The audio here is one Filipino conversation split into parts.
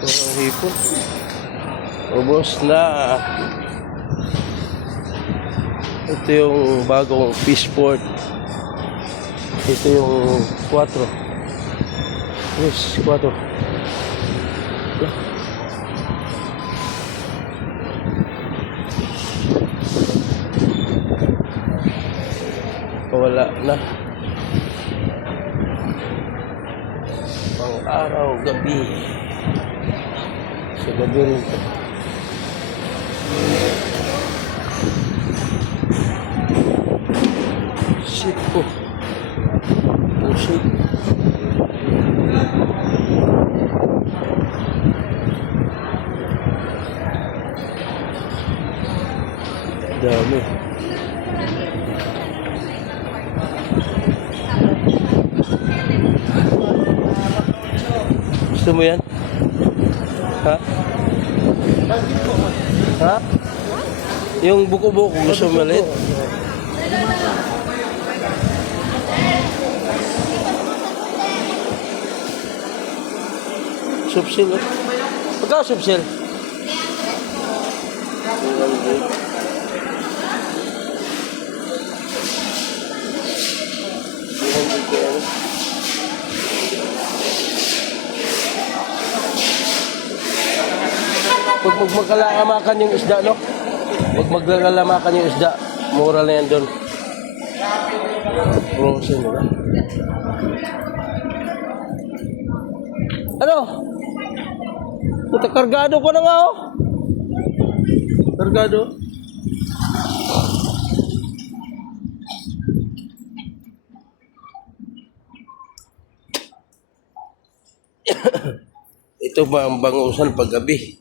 Ang hipon. Ubos na. Ito yung bagong fishport. Ito yung 4. Yes, 4. Wala na. Pang araw, gabi. Sa gabi rin ito. Shit po. Oh shit. Dami. Gusto mo yan? Ha? Ha? Yung buko-buko gusto mo maliit? Subsil, oh. Pagka subsil? Huwag magmakalamakan yung isda, no? Huwag maglalamakan yung isda. Mura na yan doon. Bronze nila. Ano? Puta, kargado ko na nga, oh. Kargado. Ito ba ang bangusan paggabi?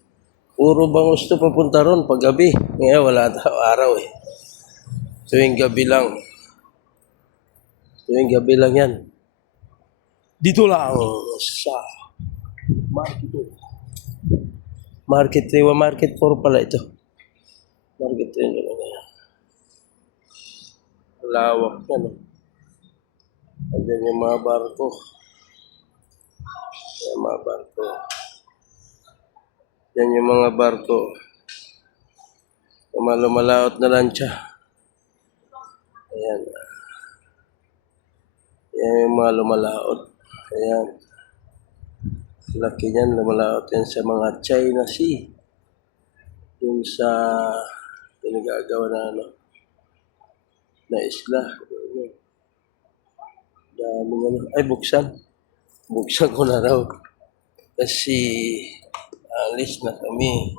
Puro bangus to papunta ron paggabi. Ngayon wala tao araw eh. Tuwing gabi lang. Tuwing gabi lang yan. Dito lang sa market. Market 3, market 4 pala ito. Market 3 naman yan. Lawak yan. Andiyan yung mga barko. Yung mga barko. Yan yung mga barko. Yung mga lumalaot na lancha. Ayan. Yan yung mga lumalaot. Ayan. Laki yan. Lumalaot yan sa mga China Sea. Yung sa pinagagawa na ano. Na isla. Dami nga. Ay, buksan. Buksan ko na raw. Kasi alis na kami.